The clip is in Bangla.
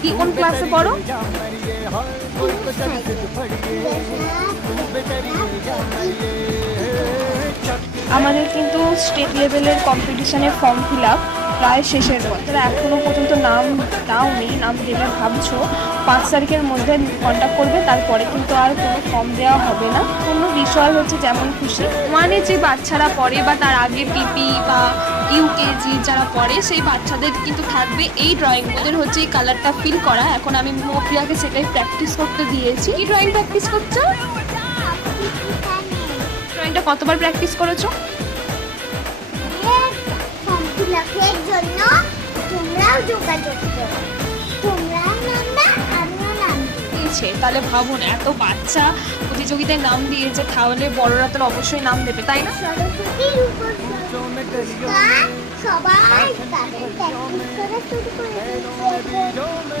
কি কোন ক্লাসে পড়ো? আমাদের কিন্তু স্টেট লেভেলের কম্পিটিশনের ফর্ম ফিল আপ প্রায় শেষের পর, তারা এখনও পর্যন্ত নাম দাওনি। নাম দেবে ভাবছো, 5 তারিখের মধ্যে কন্ট্যাক্ট করবে, তারপরে কিন্তু আর কোনো ফর্ম দেওয়া হবে না। কোনো বিষয় হচ্ছে যেমন খুশি, মানে যে বাচ্চারা পড়ে বা তার আগে পিপি বা ইউকেজি যারা পড়ে সেই বাচ্চাদের কিন্তু থাকবে এই ড্রয়িং। ওদের হচ্ছে এই কালারটা ফিল করা। এখন আমি মৌপ্রিয়াকে সেটাই প্র্যাকটিস করতে দিয়েছি। কি ড্রয়িং প্র্যাকটিস করছো? ড্রয়িংটা কতবার প্র্যাকটিস করেছো? জন্য তোমরাও যোগাযোগ করো, তোমরাও নামবা, আমিও নাম দিয়েছে। তাহলে ভাবুন, এত বাচ্চা প্রতিযোগিতায় নাম দিয়েছে, তাহলে বড়রা তো অবশ্যই নাম দেবে, তাই না? সরস্বতীর উপর সবাই তাদের প্র্যাকটিস করা শুরু করে দিয়েছে।